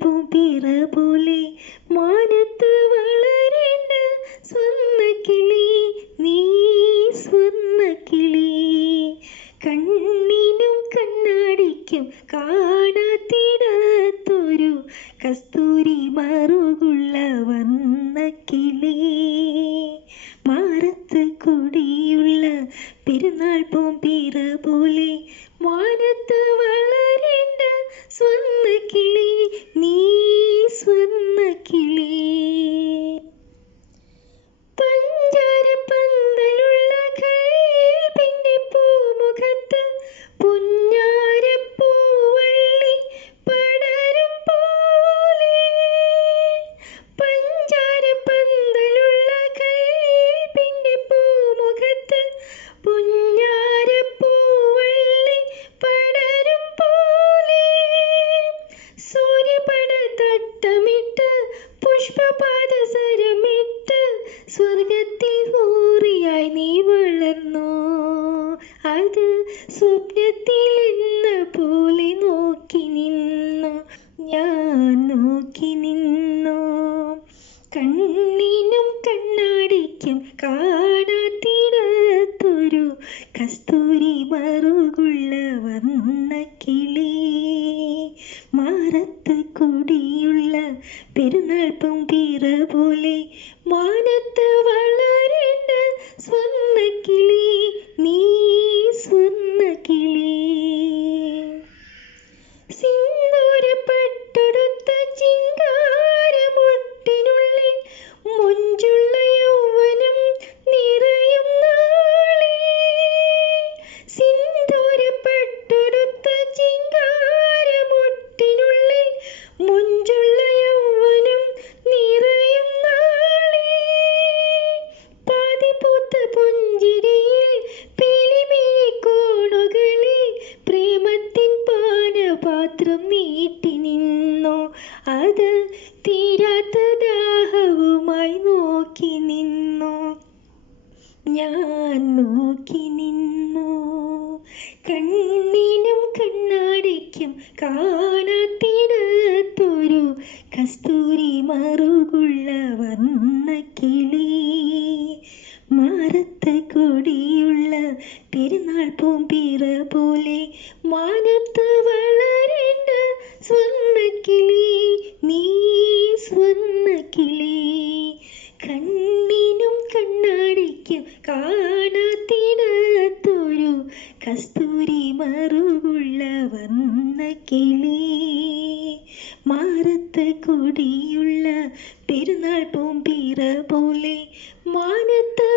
പൂമ്പിറ പോലെ മാനത്ത് വളരേണ്ട സ്വർണ്ണക്കിളി, നീ സ്വർണ്ണക്കിളി. കണ്ണിനും കണ്ണാടിക്കും കാണാത്തിടത്തൊരു കസ്തൂരി മറുകുള്ള വർണ്ണക്കിളി. മാറത്ത് കൊടിയുള്ള പെരുന്നാൾ പൂമ്പിറ പോലെ മാനത്ത് വളരേണ്ട സ്വർണ്ണക്കിളി, നീ സ്വർണ്ണക്കിളി. പഞ്ചാരപ്പന്തലുള്ള കൽബിന്റെ പൂമുഖത്ത് പുന്നാരപ്പൂവള്ളി പടരും പോലെ. പഞ്ചാരപ്പന്തലുള്ള കൽബിന്റെ പൂമുഖത്ത് പുന്നാരപ്പൂവള്ളി പടരും പോലെ. സൂര്യപടതട്ടമിട്ട് പുഷ്പപാദസരമിട്ട് സ്വർഗത്തിൽ ഹൂറിയായി നീ വളർന്നു. അത് സ്വപ്നത്തിൽ എന്ന പോലെ നോക്കി നിന്നു, ഞാൻ നോക്കി നിന്നു. കണ്ണിനും കണ്ണാടിക്കും കാണാത്തിടത്തൊരു കസ്തൂരി മറുകുള്ള വർണ്ണക്കിളി. മാറത്ത് കൊടിയുള്ള പെരുന്നാൾ പൂമ്പിറ പോലെ മാനത്ത് വളരേണ്ട സ്വർണ്ണക്കിളി, നീ സ്വർണ്ണക്കിളി. സിന്ദൂരപ്പട്ടുടുത്ത ചിങ്കാരമൊട്ടിനുള്ളിൽ മൊഞ്ചുള്ള യൗവനം നിറയും നാളെ. സിന്ദൂരപ്പട്ടുടുത്ത ചിങ്കാരമൊട്ടിനുള്ളിൽ മൊഞ്ചുള്ള യൗവനം നിറയും നാളെ. പാതിപൂത്ത പുഞ്ചിരിയിൽ പെലിമിഴിക്കോണുകളിൽ പ്രേമത്തിൻ പാനപാത്രം നീട്ടി നിന്നു. അത് തീരാത്ത ദാഹവുമായി നോക്കി നിന്നു, ഞാൻ നോക്കി നിന്നു. കണ്ണിനും കണ്ണാടിക്കും കാണാത്തിടത്തൊരു കസ്തൂരി മറുകുള്ള വർണ്ണക്കിളി. മാറത്ത് കൊടിയുള്ള പെരുന്നാൾ പൂമ്പിറ പോലെ മാനത്ത് വളരേണ്ട സ്വർണ്ണക്കിളി, നീ സ്വർണ്ണക്കിളി. കണ്ണിനും കണ്ണാടിക്കും കാണാത്തിടത്തൊരു കസ്തൂരി മറുകുള്ള വർണ്ണക്കിളി. മാറത്ത് കൊടിയുള്ള പെരുന്നാൾ പൂമ്പിറ പോലെ മാനത്ത്